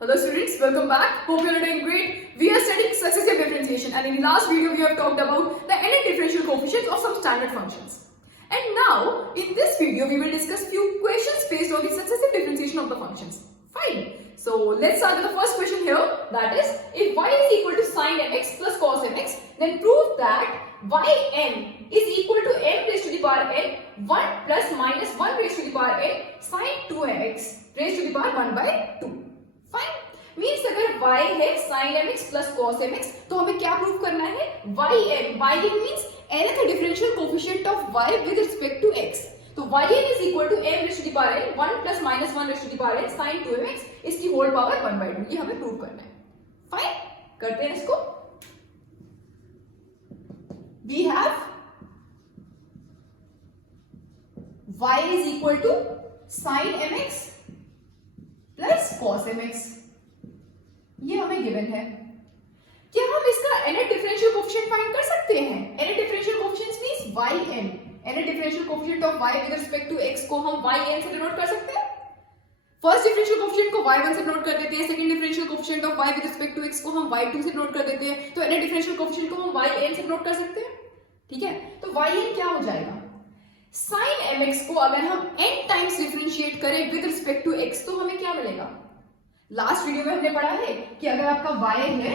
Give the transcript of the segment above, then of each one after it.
Hello students, welcome back. Hope you are doing great. We are studying successive differentiation and in the last video we have talked about the n differential coefficients of some standard functions. And now in this video we will discuss few questions based on the successive differentiation of the functions. Fine. So let's start with the first question here, that is, if y is equal to sin mx plus cos mx, then prove that yn is equal to m raised to the power n 1 plus minus 1 raised to the power n sin 2mx raised to the power 1 by 2. Fine means अगर y है sin mx plus cos mx तो हमें क्या prove करना है yn means nth differential coefficient of y with respect to x. तो yn is equal to m raised to the power n 1 plus minus 1 raised to the power n sin 2mx इसकी whole power 1 by 2 ये हमें prove करना है. Fine करते हैं इसको. We have y is equal to sin mx plus cos mx ये हमें गिवन है. क्या हम इसका nth डिफरेंशियल कोएफिशिएंट फाइंड कर सकते हैं? nth differential coefficient means yn. nth differential coefficient of y with respect to x को हम yn से डिनोट कर सकते हैं. फर्स्ट डिफरेंशियल कोएफिशिएंट को y1 से डिनोट कर देते हैं. Second differential coefficient of y with respect to x को हम y2 से डिनोट कर देते हैं. तो nth डिफरेंशियल कोएफिशिएंट को हम yn से डिनोट कर सकते हैं. ठीक है, तो yn क्या हो जाएगा? sin mx को अगर हम n टाइम्स डिफरेंशिएट करें विद रिस्पेक्ट टू x तो हमें क्या मिलेगा? लास्ट वीडियो में हमने पढ़ा है कि अगर आपका y है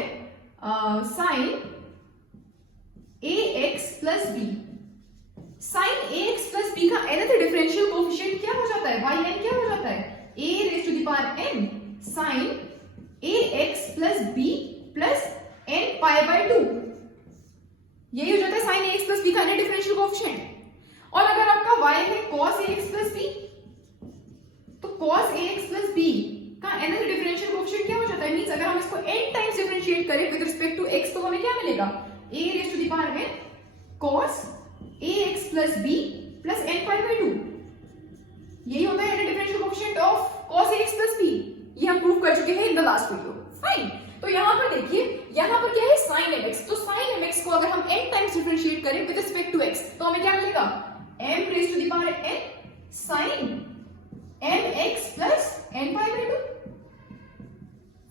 sin ax plus b, sin ax plus b का nth डिफरेंशियल कोएफिशिएंट क्या हो जाता है? yn क्या हो जाता है? a raise to the power n sin ax plus b plus n pi by 2. यही हो जाता है sin ax प्लस b का nth डिफरेंशियल कोएफिशिएंट. और अगर आपका y है cos ax प्लस b तो cos ax प्लस b का nth डिफरेंशियल कोएफिशिएंट क्या हो जाता है? मींस अगर हम इसको n टाइम्स डिफरेंशिएट करें विद रिस्पेक्ट टू x तो हमें क्या मिलेगा? a raise to the power n cos ax plus b plus n pi by 2. यही होता है nth differential coefficient of cos ax plus b. ये हम प्रूव कर चुके हैं in the last video. Fine. तो यहाँ पर देखिए, यहाँ पर क्या है? sin mx. तो sin mx को अगर हम n टाइम्स डिफरेंशिएट करें विद रिस्पेक्ट टू x तो हमें क्या मिलेगा? m raised to the power n sin mx plus n pi by 2.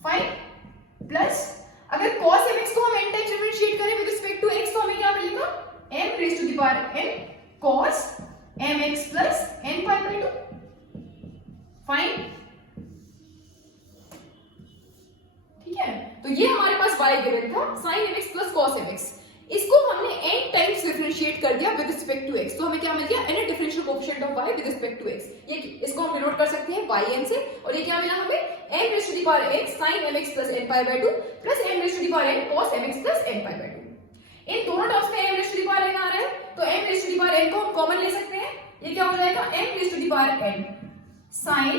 Fine. Plus अगर cos mx को हम n टाइम्स डिफरेंशिएट करें विद रिस्पेक्ट टू x तो हमें क्या मिलेगा? m raised to the power n cos mx plus n pi by 2. Fine. ठीक है, तो ये हमारे पास y गिवन था sin mx plus cos mx. इसको हमने n टाइम्स डिफरेंशिएट कर दिया विद रिस्पेक्ट टू x तो हमें क्या मिल गया? n differential coefficient of y with respect to x. ये इसको हम डिनोट कर सकते हैं yn से. और ये क्या मिला हमें? m raise to the power n sin mx plus n pi by 2 plus m raise to the power n cos mx plus n pi by 2. इन दोनों टर्म्स में m raise to the power n आ रहा है तो m raise to the power n को हम common ले सकते हैं. ये क्या हो जाएगा? m raise to the power n sin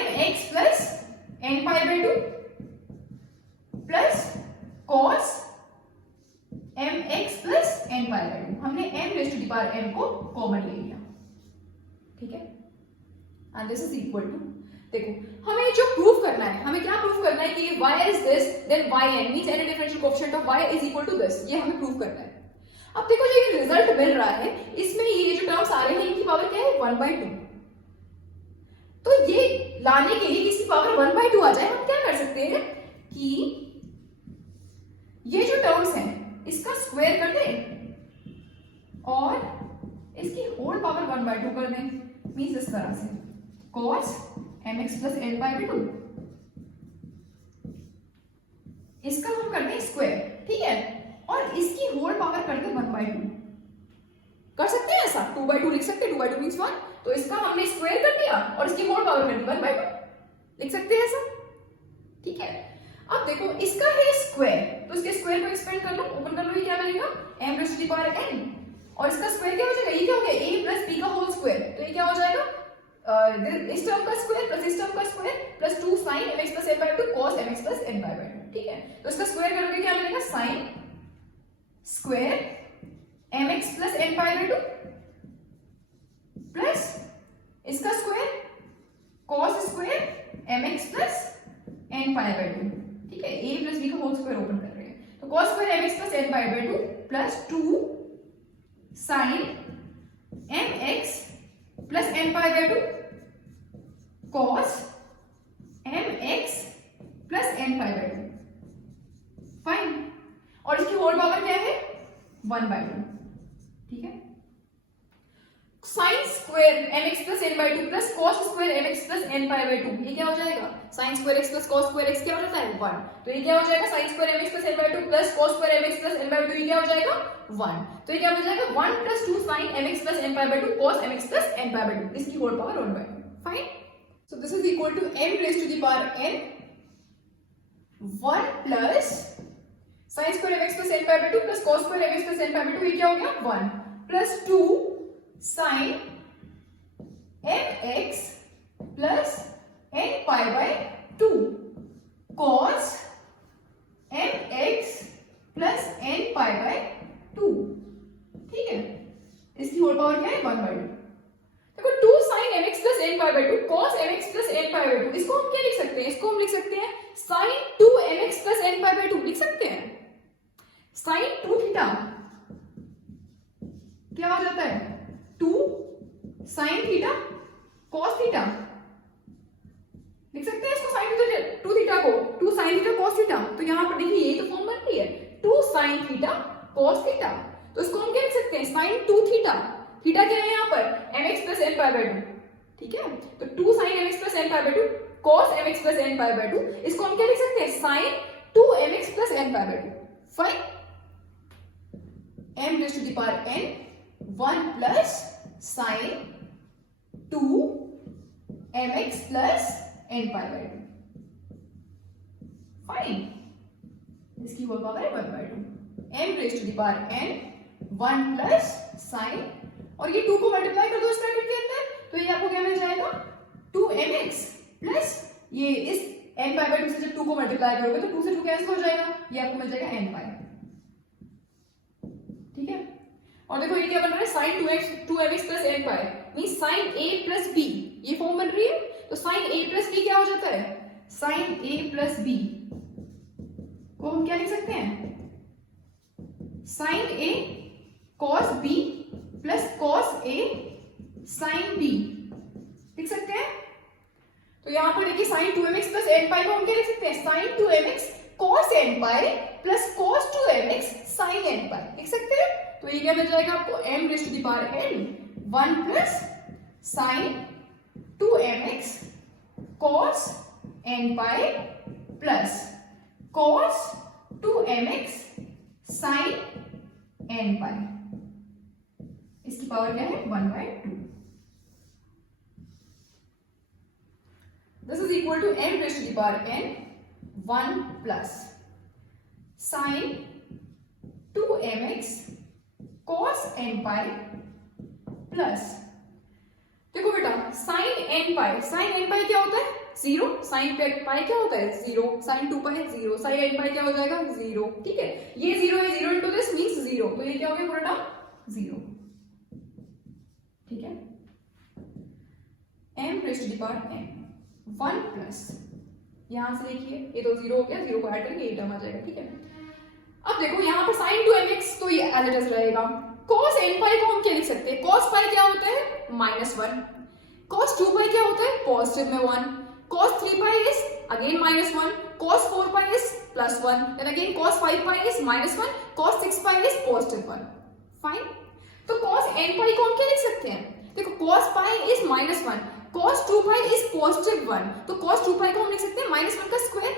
mx plus n pi by 2 plus cos mx plus n pi by 2. हमने m raise to the power n को कॉमन ले लिया. ठीक है, and this is equal to, देखो हमें जो proof करना है, हमें क्या प्रूफ करना है कि y is this then yn means n differential coefficient of y is equal to this. ये हमें प्रूफ करना है. अब देखो जो ये रिजल्ट मिल रहा है इसमें ये जो टर्म्स आ रहे हैं इनकी पावर क्या है? 1 by 2. तो ये लाने के लिए इसकी पावर 1 by 2 आ जाए हम क्या कर सकते हैं कि ये जो टर्म्स हैं इसका स्क्वायर कर दें और इसकी होल पावर 1 by 2 कर दें. मींस इस तरह से cos mx plus n pi by 2 इसका हम कर दें स्क्वायर. ठीक है, और इसकी होल पावर कर दें 1 by 2. कर सकते हैं ऐसा? 2 by 2 लिख सकते हैं. 2 by 2 मींस 1. तो इसका हमने स्क्वायर कर दिया और इसकी होल पावर कर दी 1 by 2. लिख सकते हैं ऐसा. ठीक है, अब देखो इसका है स्क्वायर तो इसके स्क्वायर को एक्सपेंड कर लो, ओपन कर लो. ये क्या मिलेगा? m raise to the power n और इसका स्क्वायर क्या हो जाएगा? ये क्या हो गया? a प्लस b का होल स्क्वायर. तो ये क्या हो जाएगा? इस टर्म का स्क्वायर प्लस इस टर्म का square plus 2 sin mx plus n by 2 cos mx plus n by 2. ठीक है, तो इसका स्क्वायर करोगे क्या मिलेगा? sin square mx plus n by 2 plus इसका square cos square mx plus n pi by 2. ठीक है, a प्लस b का होल स्क्वायर ओपन कर रहे हैं तो cos square mx plus n pi by 2 plus 2 sin mx plus n pi by 2 cos mx n pi by 2, fine. और इसकी whole power क्या है 1/2, ठीक है। Sine square mx plus n by 2 plus cos square mx plus n pi by 2, ये क्या हो जाएगा sine square x plus cos square x क्या हो जाता है 1, तो ये क्या हो जाएगा sine square mx plus n by 2 plus cos square mx plus n by 2, ये क्या हो जाएगा 1, तो ये क्या हो जाएगा 1 plus 2 sine mx plus n pi by 2 cos mx plus n pi by 2, इसकी whole power 1/2, fine. So this is equal to m raise to the power n 1 plus sine square mx plus n pi by 2 plus cos square mx plus n pi by 2, ये क्या हो गया 1 plus 2 sine mx plus n pi by 2 cos mx plus n pi by 2, ठीक है। इसकी whole power क्या है 1/2। देखो 2 sin mx plus n pi by 2 cos mx plus n pi by 2, इसको हम क्या लिख सकते हैं, इसको हम लिख सकते हैं sin 2 mx plus n pi by 2 लिख सकते हैं। sin 2 थीटा क्या हो जाता है 2 sin थीटा cos थीटा, लिख सकते हैं इसको sin 2 थीटा को 2 sin थीटा cos थीटा, तो यहां पर देखिए यही तो फॉर्म बन रही है 2 sin थीटा cos थीटा, तो इसको हम क्या लिख सकते हैं sin 2 थीटा, थीटा क्या है यहां पर mx plus n pi by 2, ठीक है। तो 2 sin mx plus n pi by 2 cos mx plus n pi by 2, इसको हम क्या लिख सकते हैं sin 2 mx plus n pi by 2, fine. m raise to the power n 1 plus sin 2 mx plus n pi by 2, fine. इसकी whole power है 1/2, m raise to the power n 1 plus sin, और ये 2 को multiply कर दो इस bracket के अंदर, तो ये आपको क्या मिल जाएगा 2mx प्लस ये इस n पाई बाय 2 से जब 2 को मल्टीप्लाई करोगे तो 2 से 2 कैंसिल हो जाएगा, ये आपको मिल जाएगा n पाई, ठीक है। और देखो ये क्या बन रहा है sin 2mx plus n pi means sin a plus b, ये फॉर्म बन रही है, तो sin a प्लस b क्या हो जाता है sin a प्लस b को हम क्या लिख सकते हैं sin a cos b plus cos a sin b, लिख सकते हैं। तो यहां पर देखिए sin 2mx plus n pi को हम क्या लिख सकते हैं sin 2mx cos n pi plus cos 2mx sin n पाई, लिख सकते हैं। तो ये क्या मिल जाएगा आपको m raise to the power n 1 plus sin 2mx cos n pi plus cos 2mx sin n pi, इसकी पावर क्या है 1/2। This is equal to m raise to the power n 1 plus sin 2mx cos n pi plus, देखो बेटा sin n पाई क्या होता है 0, sin पाई क्या होता है 0, sin 2 पाई 0, sin n पाई क्या हो जाएगा 0, ठीक है। ये 0 है, 0 into this means 0, तो ये क्या हो गया पूरा टर्म 0, ठीक है। m raise to the power n 1 plus, यहां से देखिए ये तो 0 हो गया, 0 को ऐड करके ये टर्म आ जाएगा, ठीक है। अब देखो यहाँ पर sin 2mx तो ये एज इट इज रहेगा, cos n पाई को हम क्या लिख सकते हैं cos पाई क्या होता है -1, cos 2 पाई क्या होता है पॉजिटिव में 1, cos 3 pi is again -1, cos 4 pi is +1, then again cos 5 pi is -1, cos 6 pi is +1, fine. तो cos n पाई को हम क्या लिख सकते हैं, देखो cos pi is -1, cos 2 pi is +1, तो cos 2 पाई को हम लिख सकते हैं -1 का स्क्वायर,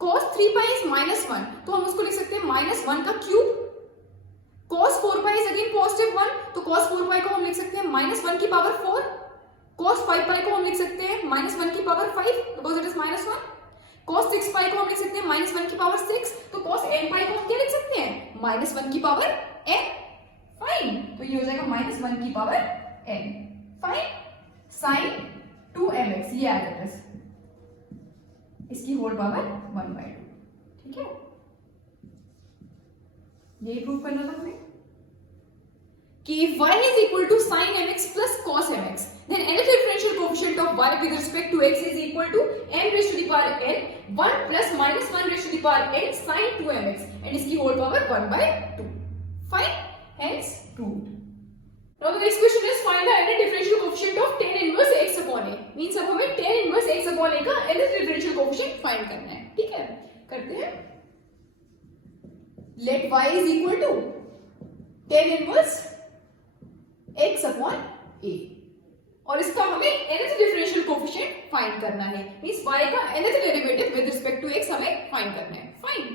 cos 3 पाई इज -1, तो हम उसको लिख सकते हैं -1 का cube, cos 4 pi is again +1, तो cos 4 पाई को हम लिख सकते हैं -1 की पावर 4, cos 5 पाई को हम लिख सकते हैं -1 की power 5 because it is -1, cos 6 पाई को हम लिख सकते हैं -1 की पावर 6, तो cos n पाई को हम क्या लिख सकते हैं -1 की पावर n, फाइन। तो ये हो जाएगा -1 की power n, fine. sin 2mx ये आ जाता है, इसकी होल पावर 1/2, ठीक है। ये प्रूव करना था हमें कि y is equal to sin mx plus cos mx, then any differential coefficient of y with respect to x is equal to m raised to the power n 1 plus -1 raised to the power n sin 2mx, and इसकी whole power 1/2, fine, hence proved. Now the next question is find the any differential coefficient of tan inverse x upon a, means अब हमें tan inverse x upon a का any differential coefficient find find करना है, ठीक है। करते हैं। Let y is equal to tan inverse x upon a, और इसका हमें nth डिफरेंशियल कोएफिशिएंट फाइंड करना है, मींस y का nth derivative with respect to x हमें फाइंड करना है। फाइन,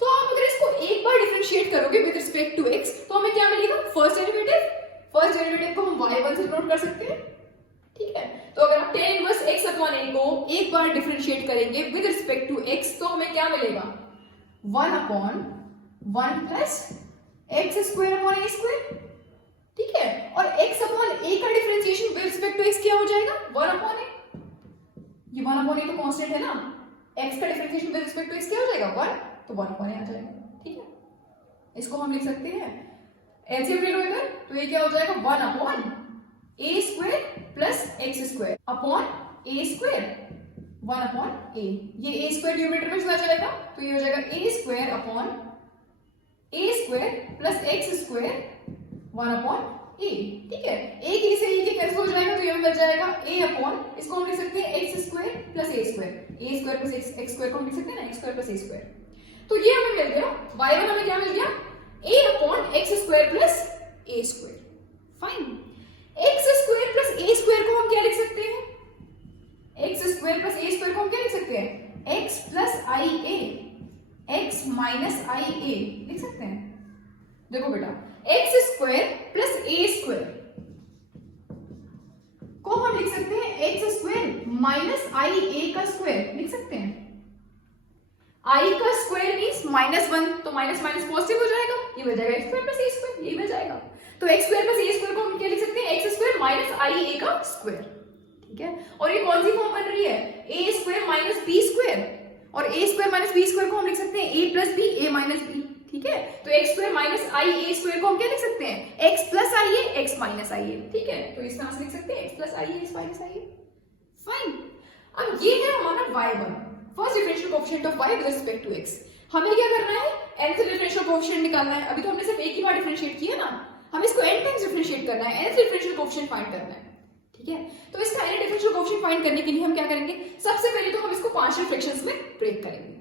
तो आप अगर इसको एक बार डिफरेंशिएट करोगे विद रिस्पेक्ट टू x तो हमें क्या मिलेगा? फर्स्ट डेरिवेटिव को हम y1 से नोट कर सकते हैं, ठीक है। तो अगर आप tan inverse x upon a को एक बार डिफरेंशिएट करेंगे विद रिस्पेक्ट टू x तो हमें क्या मिलेगा? 1 upon 1 plus x square upon a square, ठीक है। और x अपॉन a का differentiation with respect to x क्या हो जाएगा? 1 अपॉन a, ये 1 अपॉन a तो कांस्टेंट है ना, x का differentiation with respect to x क्या हो जाएगा? 1, तो 1 अपॉन a आ जाएगा, ठीक है। इसको हम लिख सकते हैं एलसीएम ले लो इधर, तो ये क्या हो जाएगा? 1 upon a square plus x square upon a square 1 upon a, ये a स्क्वायर न्यूमरेटर में चला जाएगा तो ये हो जाएगा a square upon a square plus x square 1 upon a, ठीक है। a की से a के कैंसिल हो जाएगा तो ये मिल जाएगा a अपॉन, इसको हम लिख सकते हैं x square plus a square plus x square को हम लिख सकते हैं ना, x square plus a square, तो ये हमें मिल गया y1 हमें क्या मिल गया? a upon x square plus a square. Fine, x square plus a square को हम क्या लिख सकते हैं? x square plus a square को हम क्या लिख सकते हैं? x plus ia, x minus ia लिख सकते हैं। देखो बेटा, x square plus a square को हम लिख सकते हैं x स्क्वायर माइनस ia का स्क्वायर लिख सकते हैं। i का स्क्वायर मींस -1, तो माइनस माइनस पॉजिटिव हो जाएगा, ये मिल जाएगा x square plus a square, ये मिल जाएगा। तो x square plus a square को हम क्या लिख सकते हैं? x स्क्वायर माइनस ia का स्क्वायर, ठीक है। और ये कौन सी फॉर्म बन रही है? a square minus b square, और a square minus b square को हम लिख सकते हैं a plus b, a minus b, ठीक है। तो x square minus ia square को हम क्या लिख सकते हैं? x plus ia, x minus ia, ठीक है। तो इस तरह से लिख सकते हैं x plus ia, x minus ia। Fine, अब ये है हमारा y1, first differential coefficient of y with respect to x। हमें क्या करना है? nth डिफरेंशियल कोएफिशिएंट निकालना है। अभी तो हमने सिर्फ एक ही बार डिफरेंशिएट किया ना, हम इसको n टाइम्स डिफरेंशिएट करना है, nth डिफरेंशियल कोएफिशिएंट फाइंड करना है, ठीक है। तो इसका nth डिफरेंशियल कोएफिशिएंट फाइंड करने के लिए हम क्या करेंगे? सबसे पहले तो हम इसको पार्शियल फ्रैक्शंस में ब्रेक करेंगे,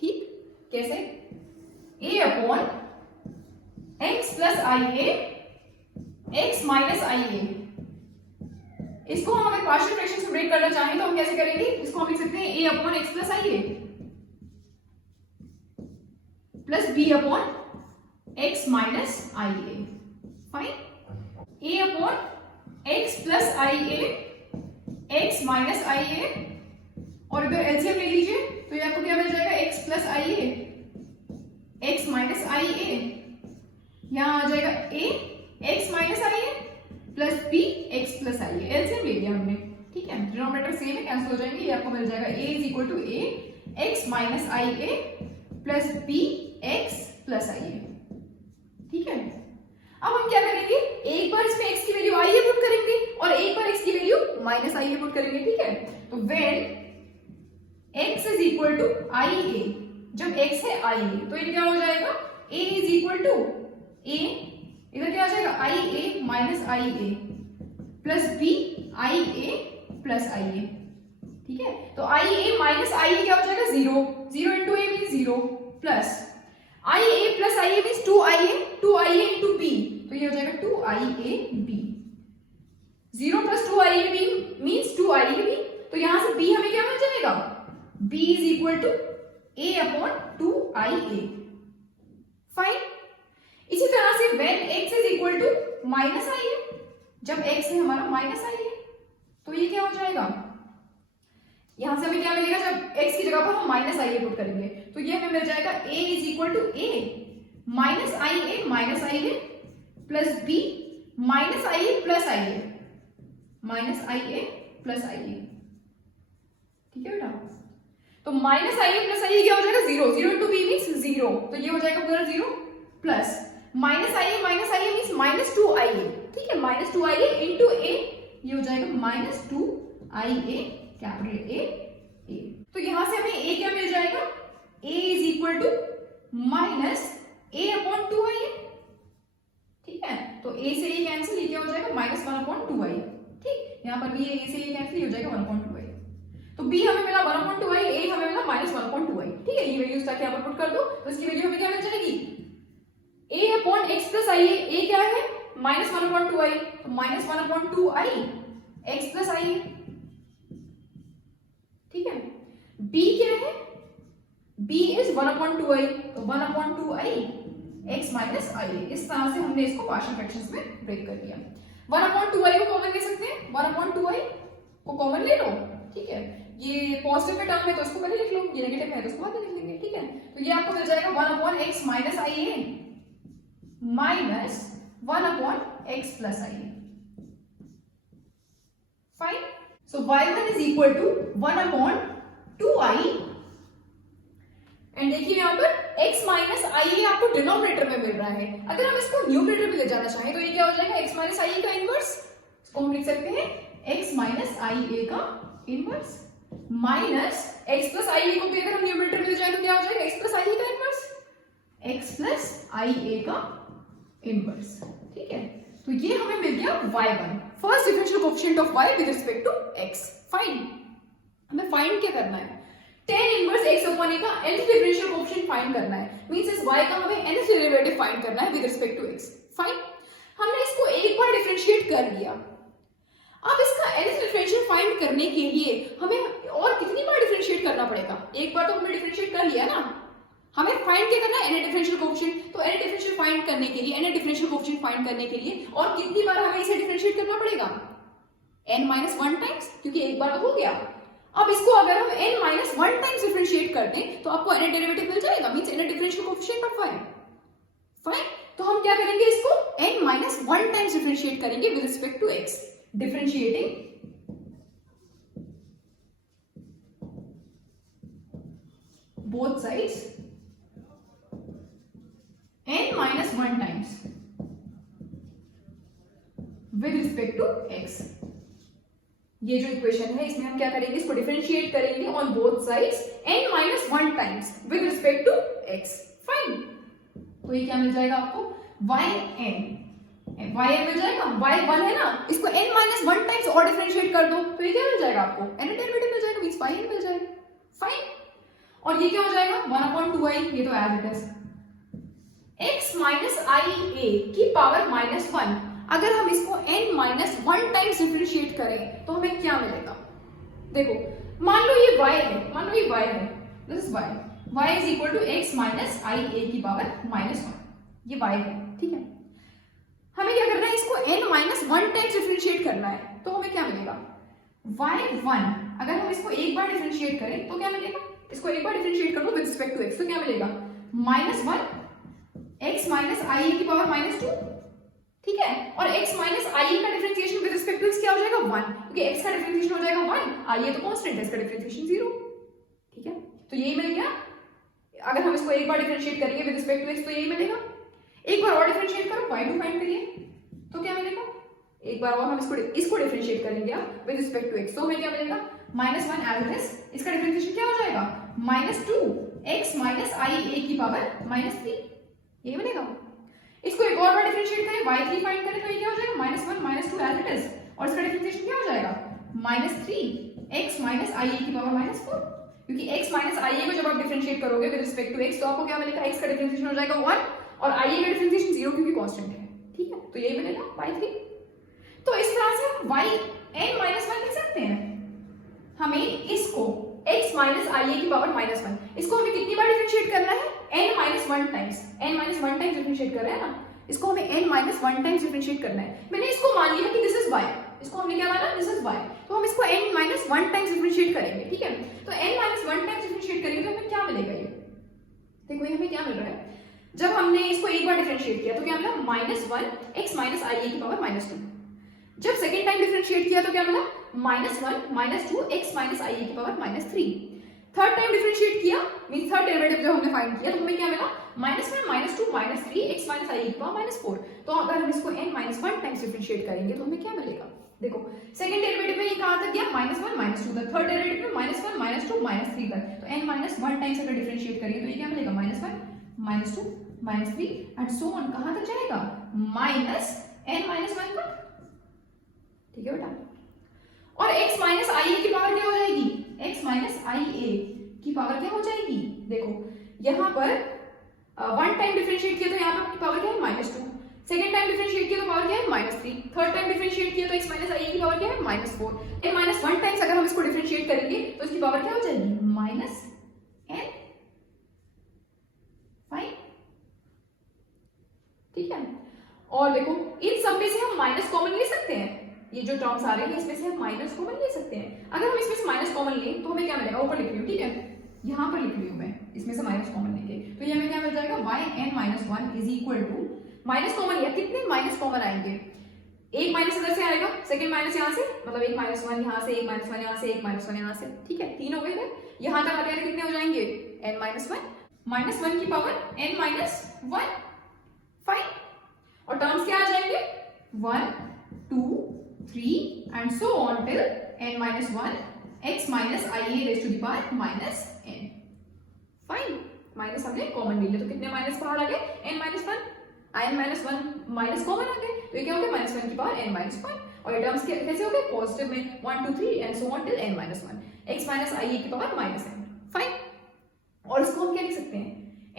ठीक। कैसे? a upon x plus ia, x minus ia, इसको हम अगर पार्शियल फ्रैक्शंस में ब्रेक करना चाहें तो हम कैसे करेंगे? इसको हम लिख सकते हैं a upon x plus ia plus b upon x minus ia। Fine, a upon x plus ia, x minus ia, और इधर एलसीएम ले लीजिए तो ये आपको क्या मिल जाएगा? x plus ia, x minus ia, यहां आ जाएगा a x minus ia plus b x plus ia, LCM ले लिया हमने, ठीक है। डिनोमिनेटर सेम है, कैंसिल हो जाएंगे, ये आपको मिल जाएगा a is equal to a x minus ia plus b x plus ia, ठीक है। अब हम क्या करेंगे? एक बार इसमें x की वैल्यू ia पुट करेंगे और एक बार x की वैल्यू माइनस ia पुट करेंगे, ठीक है। तो when x is equal to ia, जब x है ia तो ये क्या हो जाएगा? a is equal to a, इधर क्या आ जाएगा? ia minus ia plus b ia plus ia, ठीक है। तो ia माइनस ia क्या हो जाएगा? 0, 0 into a means 0 plus ia plus ia means 2ia into b, तो ये हो जाएगा 2iab, 0 plus 2iab means 2iab, तो यहां से b हमें क्या मिल जाएगा? b is equal to a upon 2ia। Fine, इसी तरह से when x is equal to minus ia, जब x है हमारा माइनस ia तो ये क्या हो जाएगा? यहां से हमें क्या मिलेगा? जब x की जगह पर हम माइनस ia पुट करेंगे तो ये हमें मिल जाएगा a is equal to a minus ia plus b minus ia plus ia, minus ia plus ia, ठीक है बेटा। तो माइनस ia प्लस ia क्या हो जाएगा? 0, 0 इंटू b मीन्स 0, तो ये हो जाएगा पूरा 0 plus minus ia means minus 2ia, ठीक है। माइनस 2ia इंटू a, ये हो जाएगा माइनस 2ia कैपिटल A। तो यहां से हमें a क्या मिल जाएगा? a is equal to minus a upon 2ia, ठीक है। तो a से a कैंसिल, ये क्या हो जाएगा? माइनस 1 अपॉन 2ia, ठीक। यहां पर भी a से a कैंसिल, हो जाएगा 1 अपॉन 2ia। तो b हमें मिला 1 अपॉन 2ia, a हमें मिला माइनस 1 यहाँ पर पुट कर दो तो इसकी वैल्यू हमें क्या मिल जाएगी, a upon x plus I. a क्या है, माइनस 1/2i, तो माइनस 1/2i x प्लस आई। ठीक है, b क्या है, b इज 1/2i, तो 1/2i x माइनस आई। इस तरह से हमने इसको पार्शियल फ्रैक्शंस में ब्रेक कर दिया। 1/2i को कॉमन ले सकते हैं, 1/2i को कॉमन ले लो। ठीक है, ये पॉजिटिव में टर्म है तो इसको पहले लिख लो, ये नेगेटिव है तो उसको बाद में लिख लेंगे। ठीक है, तो ये आपको मिल जाएगा 1/x minus i a minus 1/x plus i. Fine, so y1 is equal to 1/2i। And देखिए यहाँ पर x माइनस आई आपको डिनोमिनेटर में मिल रहा है। अगर हम इसको न्यूमरेटर में ले जाना चाहें तो ये क्या हो जाएगा, x माइनस आई का इनवर्स। इसको हम लिख सकते हैं x माइनस आई ए का inverse minus x plus i ए को भी अगर हम न्यूमरेटर में ले जाए तो क्या हो जाएगा, x प्लस आई ए का inverse, x plus i a का इनवर्स। ठीक है, तो ये हमें मिल गया y1, first differential coefficient of y with respect to x। Fine, हमें फाइंड क्या करना है, tan inverse x upon a का nth डिफरेंशियल कोएफिशिएंट फाइंड करना है। मींस इस y का हमें nth डेरिवेटिव फाइंड करना है with respect to x। Fine, हमने इसको एक बार डिफरेंशिएट कर लिया। अब इसका nth डिफरेंशियल फाइंड करने के लिए हमें और कितनी बार डिफरेंशिएट करना पड़ेगा, एक बार तो हमने डिफरेंशिएट कर लिया ना, हमें फाइंड क्या करना है, nth डिफरेंशियल कोएफिशिएंट। तो nth डिफरेंशियल फाइंड करने के लिए, nth डिफरेंशियल कोएफिशिएंट फाइंड करने के लिए और कितनी बार हमें इसे डिफरेंशिएट करना पड़ेगा, n-1 टाइम्स, क्योंकि एक बार तो हो गया। अब इसको अगर हम n-1 टाइम्स डिफरेंशिएट कर दें तो आपको nth डेरिवेटिव मिल जाएगा, means nth differential coefficient of y। Fine, तो हम क्या करेंगे, इसको n-1 टाइम्स डिफरेंशिएट करेंगे with respect to x, differentiating both sides n-1 times with respect to x। ये जो इक्वेशन है इसमें हम क्या करेंगे, इसको डिफरेंशिएट करेंगे on both sides n-1 times with respect to x। Fine, तो ये क्या मिल जाएगा आपको, yn मिल जाएगा, y1 है ना, इसको n-1 टाइम्स और डिफरेंशिएट कर दो तो ये क्या मिल जाएगा आपको, n डेरिवेटिव मिल जाएगा, मींस yn मिल जाएगा। फाइन, और ये क्या हो जाएगा 1/2i, ये तो as it is x minus i a की पावर -1। अगर हम इसको n-1 टाइम्स डिफरेंशिएट करें तो हमें क्या मिलेगा, देखो मान लो ये y है, मान लो ये y है, this is y is equal to x minus i a की पावर -1, ये y है। ठीक है, हमें क्या करना है, इसको n-1 टाइम्स डिफरेंशिएट करना है तो हमें क्या मिलेगा, y1 अगर हम इसको एक बार डिफरेंशिएट करें तो क्या मिलेगा, इसको एक बार डिफरेंशिएट कर लो विद रिस्पेक्ट टू x तो क्या मिलेगा, -1 x माइनस आई ए की पावर -2। ठीक है, और x माइनस आई ए का differentiation with respect to x क्या हो जाएगा, 1, क्योंकि x का डिफरेंशिएशन हो जाएगा 1, आई ए तो कांस्टेंट है, इसका डिफरेंशिएशन 0। ठीक है, तो यही मिल गया। अगर हम इसको एक बार डिफरेंशिएट करेंगे विद रिस्पेक्ट टू x तो यही मिलेगा। एक बार और डिफरेंशिएट करो, y2 फाइंड करिए तो क्या मिलेगा, एक बार और हम इसको डिफरेंशिएट करेंगे अब विद रिस्पेक्ट टू x तो हमें क्या मिलेगा, -1 एज इट इज, इसका डिफरेंशिएशन क्या हो जाएगा, -2 x माइनस आई ए की पावर -3, ये मिलेगा। इसको एक और बार डिफरेंशिएट करें, y3 फाइंड करें तो ये क्या हो जाएगा, -1 -2 एज इट इज, और इसका डिफरेंशिएशन क्या हो जाएगा, -3 x माइनस आई ए की पावर -4, क्योंकि x माइनस आई ए को जब आप डिफरेंशिएट करोगे विद रिस्पेक्ट टू x तो आपको क्या मिलेगा, x का डिफरेंशिएशन हो जाएगा 1 और आई ए का डिफरेंशिएशन 0 क्योंकि कांस्टेंट है। ठीक है, तो यही मिलेगा y3। तो इस तरह से हम yn-1 लिख सकते हैं। हमें इसको x माइनस आई ए की पावर -1, इसको हमें कितनी बार डिफरेंशिएट करना है, n-1 times, n-1 times differentiate कर रहे हैं ना, इसको हमें n-1 टाइम्स डिफरेंशिएट करना है। मैंने इसको मान लिया कि दिस इज y, इसको हमने क्या माना, दिस इज y, तो हम इसको n-1 टाइम्स डिफरेंशिएट करेंगे। ठीक है, तो n-1 टाइम्स डिफरेंशिएट करेंगे तो हमें क्या मिलेगा, ये देखो ये हमें क्या मिल रहा है, जब हमने इसको एक बार डिफरेंशिएट किया तो क्या मिला, -1 x माइनस आई ए की पावर -2। जब सेकेंड टाइम डिफरेंशिएट किया तो क्या मिला, -1 -2 x माइनस आई ए की पावर -3। थर्ड टाइम डिफरेंशिएट किया, मींस थर्ड डेरिवेटिव जब हमने फाइंड किया तो हमें क्या मिला, -1 -2 -3 x माइनस आई ए की पावर -4। तो अगर हम इसको n-1 टाइम्स डिफरेंशिएट करेंगे तो हमें क्या मिलेगा, देखो सेकंड डेरिवेटिव में ये कहां तक गया, -1 -2 तक, थर्ड डेरिवेटिव में -1 -2 -3 तक, तो n-1 टाइम्स अगर डिफरेंशिएट करेंगे तो ये क्या मिलेगा, -1 -2 -3 एंड सो ऑन, कहां तक जाएगा, -n-1 तक। ठीक है बेटा, और x माइनस आई ए की पावर क्या हो जाएगी, x माइनस आई ए की पावर क्या हो जाएगी, देखो यहाँ पर वन टाइम डिफरेंशिएट किया तो यहाँ पर पावर क्या है -2, सेकंड टाइम डिफरेंशिएट किया तो पावर क्या है -3, थर्ड टाइम डिफरेंशिएट किया तो x माइनस आई की पावर क्या है -4, n माइनस 1 टाइम्स अगर हम इसको डिफरेंशिएट करेंगे तो इसकी पावर क्या हो जाएगी -n। फाइन, ठीक है। और देखो इन सब में से हम माइनस कॉमन ले सकते हैं, ये जो टर्म्स आ रहे हैं इसमें से हम माइनस कॉमन ले सकते हैं। अगर हम इसमें से माइनस कॉमन लें तो हमें क्या मिलेगा, ऊपर लिख रही हूँ, ठीक है, यहाँ पर लिख रही हूँ मैं, इसमें से माइनस कॉमन लेंगे तो ये हमें क्या मिल जाएगा yn-1 is equal to, minus common लिया, कितने माइनस कॉमन आएंगे, एक माइनस इधर से आएगा, सेकंड माइनस यहाँ से, मतलब एक -1 यहाँ से, एक -1 यहाँ से, एक -1 यहाँ से, ठीक है, 3 हो गए थे। यहाँ तक आते कितने हो जाएंगे n-1 -1 की पावर n-1, फाइन। और टर्म्स क्या आ जाएंगे 1 2 3 and so on till n-1 x minus i a raise to the power -n। Fine, minus हमने कॉमन ले लिया तो कितने माइनस बाहर आ गए n-1, n-1 माइनस कॉमन आ गए तो ये क्या हो गया -1 की पावर n-1। और ये टर्म्स कैसे हो गए पॉजिटिव में 1 2 3 and so on till n-1 x minus i a की पावर -n। फाइन, और इसको हम क्या लिख सकते हैं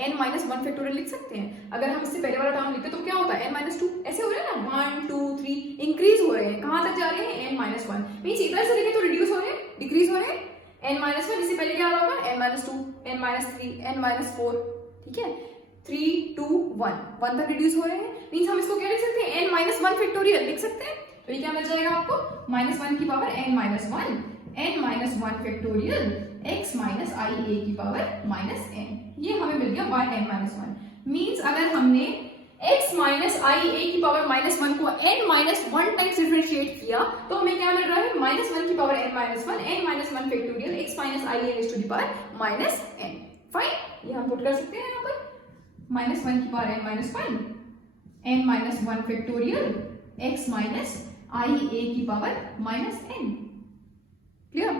n-1 फैक्टोरियल लिख सकते हैं। अगर हम इससे पहले वाला टर्म लिखते तो क्या होता है n-2, ऐसे हो रहा है ना, 1 2 3 इंक्रीज हो रहे हैं, कहां तक जा रहे हैं n-1 मींस इधर से लेके तो रिड्यूस हो रहे हैं, डिक्रीज हो रहे हैं n-1, इससे पहले क्या आ रहा होगा n-2 n-3 n-4, ठीक है, 3 2 1 1 तक रिड्यूस हो रहे हैं, मींस हम इसको क्या लिख सकते हैं n-1 फैक्टोरियल लिख सकते हैं। तो ये क्या मिल जाएगा आपको -1 की power n-1 factorial x minus i a की पावर -n, ये हमें मिल गया yn-1 मींस अगर हमने x माइनस आई ए की पावर -1 को n-1 टाइम्स डिफरेंशिएट किया तो हमें क्या मिल रहा है -1 की power n-1 factorial x minus i a raise to the power -n। Fine, ये हम पुट कर सकते हैं यहाँ पर -1 की power n-1 factorial x minus i a की पावर -n, क्लियर।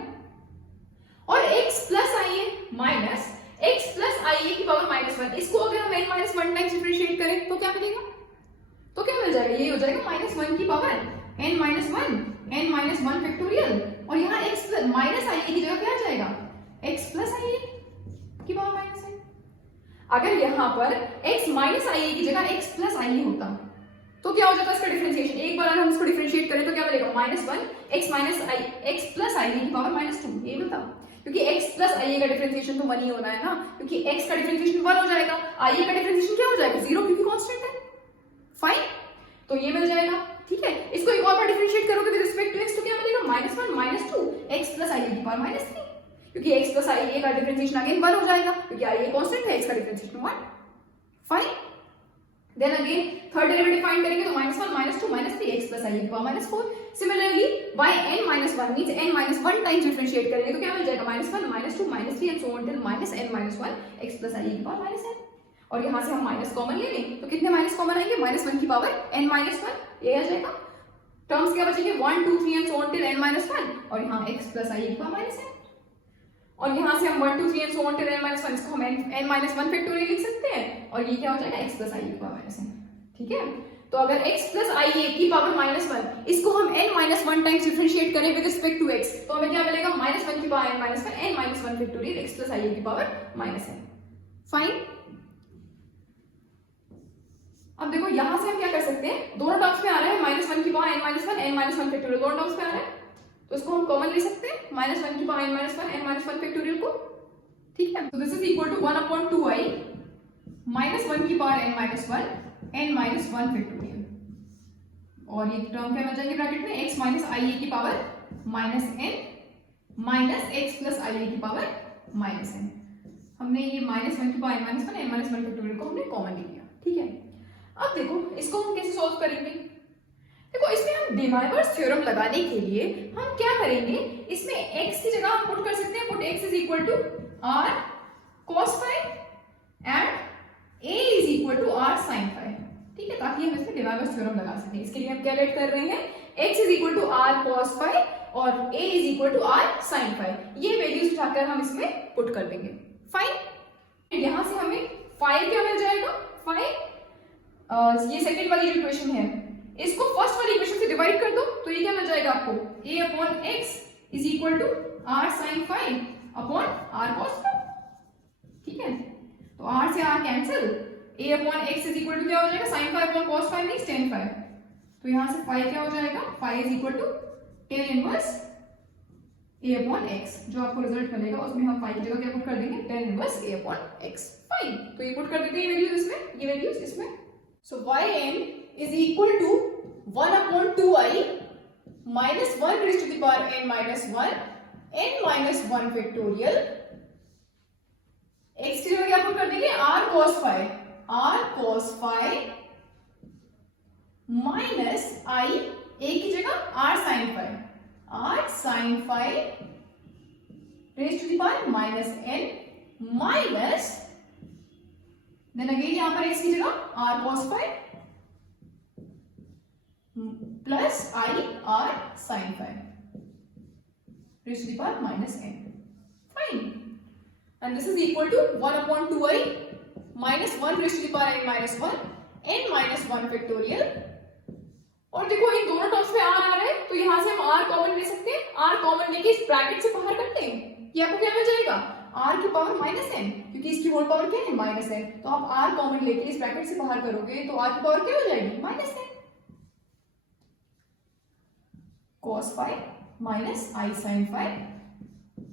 और x plus i a minus x plus i a की पावर -1, इसको अगर हम n-1 टाइम्स डिफरेंशिएट करें तो क्या मिलेगा, तो क्या मिल जाएगा, ये हो जाएगा -1 की पावर n-1 फैक्टोरियल, और यहाँ x plus minus i a की जगह क्या आ जाएगा x प्लस आई ए की पावर -n। अगर यहाँ पर x माइनस आई ए की जगह x प्लस आई ए होता तो क्या हो जाता है इसका डिफरेंशिएशन, एक बार अगर हम इसको डिफरेंशिएट करें तो क्या मिलेगा -1 x प्लस आई ए की पावर -2, ये बताओ, क्योंकि x प्लस आई ए का डिफरेंशिएशन तो 1 ही होना है ना, क्योंकि x का डिफरेंशिएशन 1 हो जाएगा, आई ए का डिफरेंशिएशन क्या हो जाएगा 0, क्योंकि कांस्टेंट है। फाइन, तो ये मिल जाएगा, ठीक है। इसको एक और बार डिफरेंशिएट करोगे विद रिस्पेक्ट टू x तो क्या मिलेगा -1 2 x प्लस आई ए की पावर -3, क्योंकि x प्लस आई ए का डिफरेंशिएशन अगेन 1 हो जाएगा, क्योंकि आई ए कांस्टेंट है, x का differentiation 1। Fine, then again third derivative find करेंगे तो -1 2 -3 x प्लस आई ए की power -4। Similarly yn-1 means n-1 times differentiate करेंगे तो क्या मिल जाएगा -1 2 -3 and so on till n-1 x plus i a की पावर -n। और यहां से हम माइनस कॉमन ले लें तो कितने माइनस कॉमन आएंगे -1 की पावर n-1, ये आ जाएगा। टर्म्स क्या बचेंगे 1 2 3 and so on till n-1, और यहां x प्लस आई ए की पावर -n। और यहां से हम 1 2 3 and so on till n-1, इसको हम n-1 फैक्टोरियल लिख सकते हैं, और ये क्या हो जाएगा x प्लस आई ए की पावर -n, ठीक है। तो अगर x प्लस आई ए की पावर -1 इसको हम n-1 टाइम्स डिफरेंशिएट करें विद रिस्पेक्ट टू x तो हमें क्या मिलेगा -1 की power n-1 factorial x plus i a की पावर -n। फाइन, अब देखो यहां से हम क्या कर सकते हैं, दोनों टर्म्स में आ रहा है -1 की पावर n-1 फैक्टोरियल, दोनों टर्म्स में आ रहा है तो इसको हम कॉमन ले सकते हैं -1 की पावर n-1 फैक्टोरियल को, ठीक है। तो this is equal to 1/2i -1 की पावर n-1 फैक्टोरियल, और ये टर्म क्या बच जाएंगे ब्रैकेट में x माइनस आई ए की power -n minus x plus i a की पावर -n। हमने ये -1 की पावर n-1 फैक्टोरियल को हमने कॉमन ले लिया, ठीक है। अब देखो इसको हम कैसे सॉल्व करेंगे, देखो इसमें हम डिमाइवर्स थ्योरम लगाने के लिए हम क्या करेंगे, इसमें x की जगह हम पुट कर सकते हैं, put x is equal to r cos phi and a is equal to r sin phi, ठीक है, ताकि हम इसमें डिमाइवर्स थ्योरम लगा सकें। इसके लिए हम क्या लेट कर रहे हैं, x is equal to r cos phi और a is equal to r sin phi, ये वैल्यूज उठाकर हम इसमें पुट कर देंगे। फाइन, यहां से हमें phi क्या मिल जाएगा, phi ये सेकंड वाली जो इक्वेशन है इसको फर्स्ट वाली इक्वेशन से डिवाइड कर दो तो ये क्या मिल जाएगा आपको, a upon x is equal to r sin phi upon r cos phi, ठीक है। से r cancel, a upon x is equal to क्या हो जाएगा, sin five upon cos five means tan five, तो यहाँ से फाइव क्या हो जाएगा, five is equal to tan inverse a upon x, जो आपको रिजल्ट मिलेगा उसमें हम फाइव की जगह क्या पुट कर देंगे, tan inverse a upon x, fine. तो ये पुट कर देते हैं ये वैल्यूज इसमें, ये वैल्यूज इसमें। So yn is equal to 1 upon 2i minus 1 raise to the power n minus 1 n minus 1 factorial, x की जगह क्या पुट कर देंगे, r cos five minus i, a की जगह r sin five raise to the power minus n minus, then again यहां पर x की जगह r cos five plus i r sin five raise to the power minus n, fine. And this is equal to 1 upon 2i minus 1 raised to the power n minus 1 n minus 1 factorial। और देखो इन दोनों terms में r आ रहा है तो यहां से हम r कॉमन ले सकते हैं, r कॉमन लेके इस ब्रैकेट से बाहर कर देंगे, ये आपको क्या मिल जाएगा, r की पावर माइनस n, क्योंकि इसकी होल पावर क्या है, माइनस n, तो आप r कॉमन लेके इस ब्रैकेट से बाहर करोगे तो r की पावर क्या हो जाएगी, minus n, cos five minus i sin five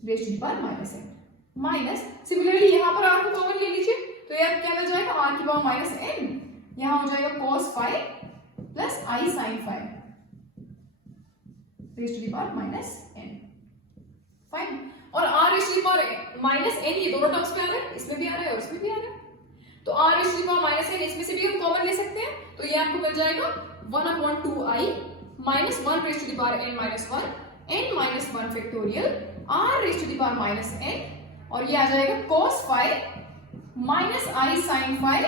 raise to the power minus n minus, similarly यहाँ पर r को कॉमन ले लीजिए तो यार क्या मिल जाएगा, r की पावर माइनस n, यहाँ हो जाएगा cos five plus i sin five raise to the power minus n, fine. और r raise to the power minus n ये दोनों टर्म्स में आ रहा है, इसमें भी आ रहा है और इसमें भी आ रहा है, तो r raise to the power minus n इसमें से भी हम कॉमन ले सकते हैं, तो ये आपको मिल जाएगा 1 upon 2i minus 1 raise to the power n minus 1 n minus 1 factorial r raise to the power minus n, और ये आ जाएगा cos five minus i sin phi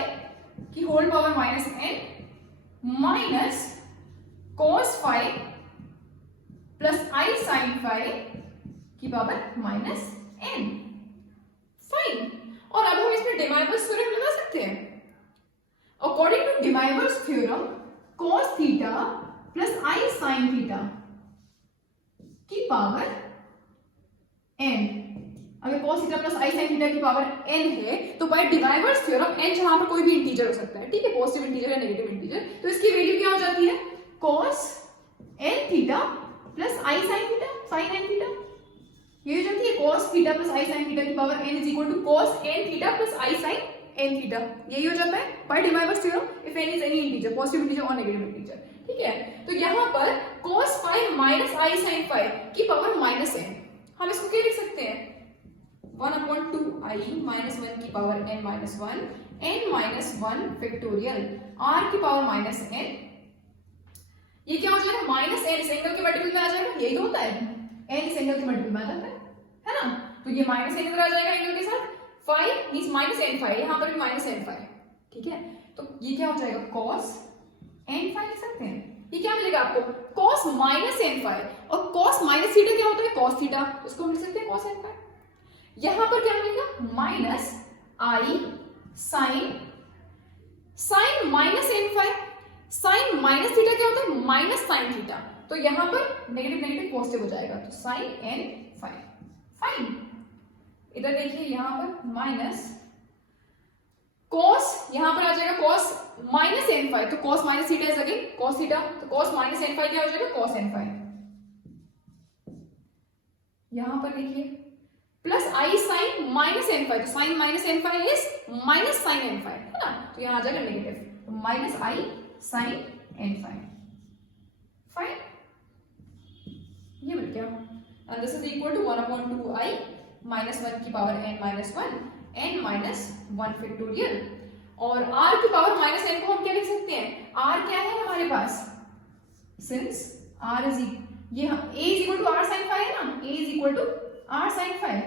की whole power minus n minus cos five plus i sin phi की power minus n, fine. और अब हम इसमें डिमाइवर्स थ्योरम लगा सकते हैं। According to De Moivre's theorem cos theta plus i sin theta की पावर n, अगर cos theta plus i sin theta की पावर n है तो बाय डिवाइवर्स थ्योरम n जहां पर कोई भी इंटीजर हो सकता है, ठीक है, पॉजिटिव इंटीजर या नेगेटिव इंटीजर, तो इसकी वैल्यू क्या हो जाती है, cos n theta plus i sin theta sin n theta, ये हो जाती है cos theta plus i sin theta की power n is equal to cos n theta plus i sin n theta, यही हो जाता है by De Moivre's theorem if n is any integer, positive integer और नेगेटिव इंटीजर, ठीक है। तो यहां पर cos five minus i sin phi की पावर माइनस n, हम इसको क्या लिख सकते हैं, 1 अपॉन 2i माइनस 1 की power n minus 1 n minus 1 factorial r की पावर माइनस n, ये क्या हो जाएगा, माइनस n इस एंगल के मल्टीपल में आ जाएगा, यही तो होता है, n इस एंगल के मल्टीपल में आ जाता है ना, तो ये माइनस n इधर आ जाएगा एंगल के साथ, 5 मींस माइनस n5, यहाँ पर भी माइनस n5, ठीक है, तो ये क्या हो जाएगा cos n5 लिख सकते हैं, ये क्या मिलेगा आपको, cos माइनस n5, और cos माइनस थीटा क्या होता है, cos थीटा, उसको हम लिख सकते हैं cos n5, यहां पर क्या मिलेगा, minus i sin minus n5, sin minus theta क्या होता है, माइनस sin थीटा, तो यहां पर नेगेटिव नेगेटिव पॉजिटिव हो जाएगा, तो sin n5, फाइन। इधर देखिए यहां पर माइनस cos, यहां पर आ जाएगा cos माइनस n5, तो cos minus theta is again cos theta, तो cos माइनस n5 क्या हो जाएगा, cos n5, यहां पर देखिए plus i sin minus n5, तो sin minus n5 is minus sin n5, है ना, तो यहां आ जाएगा नेगेटिव, तो minus i sin n5, fine, ये मिल गया, and this is equal to 1 upon 2i minus 1 की power n minus 1 n minus 1 factorial, और r की पावर माइनस n को हम क्या लिख सकते हैं, r क्या है हमारे पास, सिंस r इज ये a is equal to r sin five है ना, a is equal to r sin five,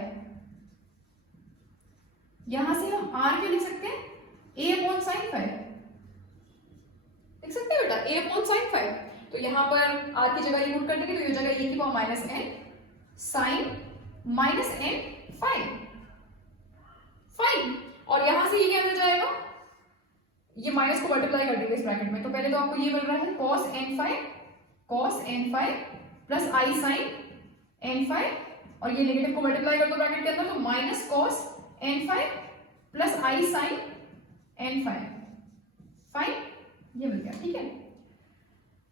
यहां से हम r क्या लिख सकते हैं, a अपॉन sin फाइव लिख सकते हैं बेटा, a अपॉन sin फाइव, तो यहां पर r की जगह ये पुट कर देंगे तो ये हो जाएगा a की power minus n sin minus n five, fine, और यहां से ये क्या मिल जाएगा, ये माइनस को मल्टीप्लाई कर देंगे इस ब्रैकेट में, तो पहले तो आपको ये मिल रहा है cos n5 plus i sin n5, और ये नेगेटिव को मल्टीप्लाई कर दो ब्रैकेट के अंदर, तो minus cos n5 plus i sin n phi, fine, ये मिल गया, ठीक है।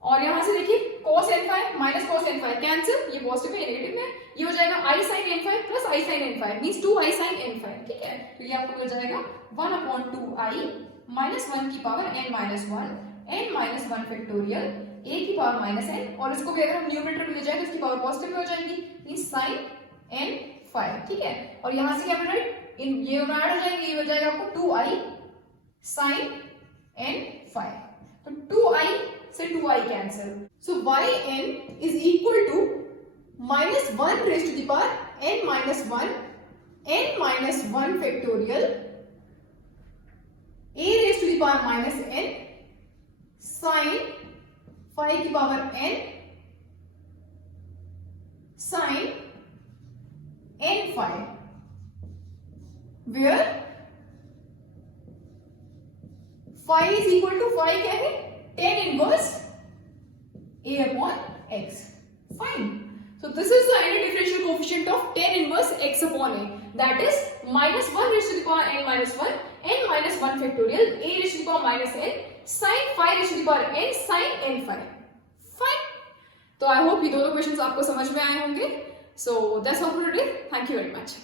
और यहां से देखिए cos n phi minus cos n phi cancel, ये पॉजिटिव है नेगेटिव में, ये हो जाएगा i sin n phi plus i sin n phi means 2i sin n phi, ठीक है। तो ये आपको मिल जाएगा 1/2i माइनस 1 की power n minus 1 n minus 1 factorial a की पावर माइनस n, और इसको भी अगर हम न्यूमरेटर में ले जाएंगे इसकी पावर पॉजिटिव में हो जाएगी मींस sin n फाइ, ठीक है। और यहां से क्या मिल रहा है, इन ये ऐड हो जाएंगे, ये हो जाएगा आपको 2i sin n फाइ, तो 2i से 2i cancel, so yn is equal to minus 1 raise to the power n minus 1 factorial a raise to the power minus n sin phi की power n sin n phi, where phi is equal to, phi क्या है, tan inverse a upon x, fine. So this is the any differential coefficient of tan inverse x upon a, that is minus 1 raised to the power n minus 1 n minus 1 factorial a raised to the power minus n sin phi raised to the power n sin n phi, fine. तो I hope ये दोनों questions आपको समझ में आए होंगे. So that's all for today. Thank you very much.